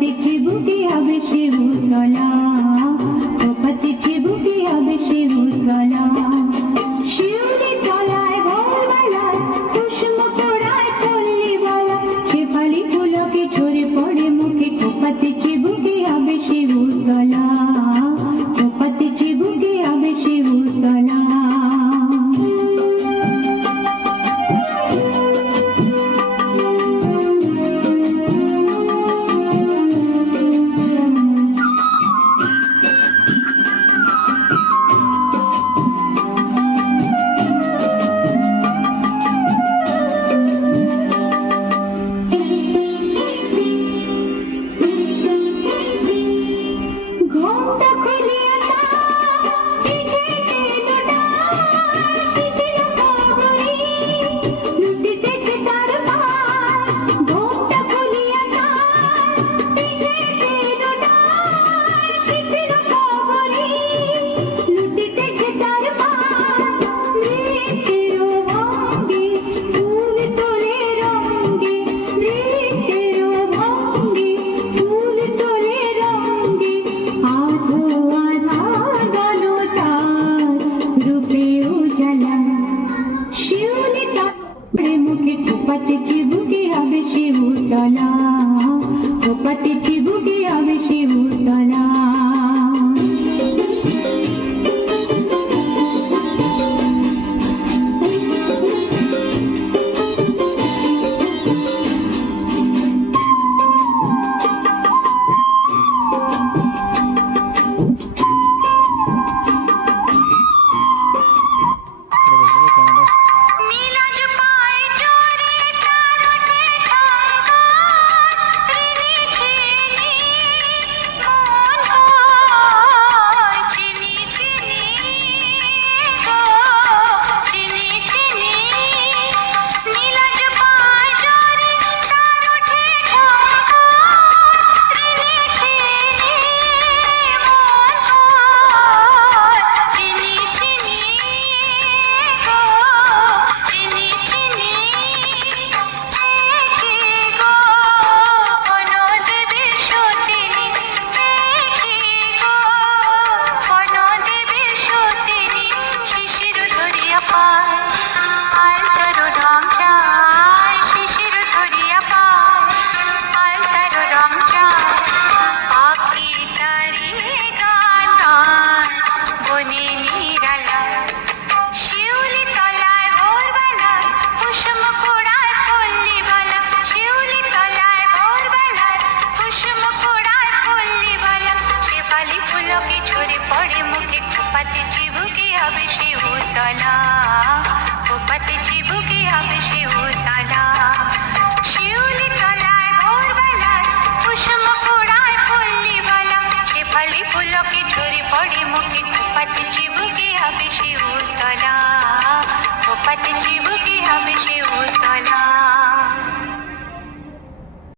কোপাতে চিবুকে হবে সে উতলা, কোপাতে চিবুকে হবে সে উতলা। শিউলি তলায় ভোরবেলায় কুসুম পোড়ায় পল্লী বালা, শেফালি পুলকে ঝরে পড়ে মুখে, কোপাতে চিবুকে হবে সে উতলা, কোপাতে চিবুকে হবে সে উতলা। কোপাতে চিবুকে হবে সে উতলা, কোপাতে চিবুকে হবে সে উতলা। কোপাতে চিবুকে হবে সে উতলা, কোপাতে চিবুকে হবে সে উতলা। শিউলি তলায় ভোরবেলায় কুসুম পোড়ায় পল্লী বালা, শেফালি পুলকে ঝরে পড়ে মুখে, কোপাতে চিবুকে হবে সে উতলা, কোপাতে চিবুকে হবে সে উতলা।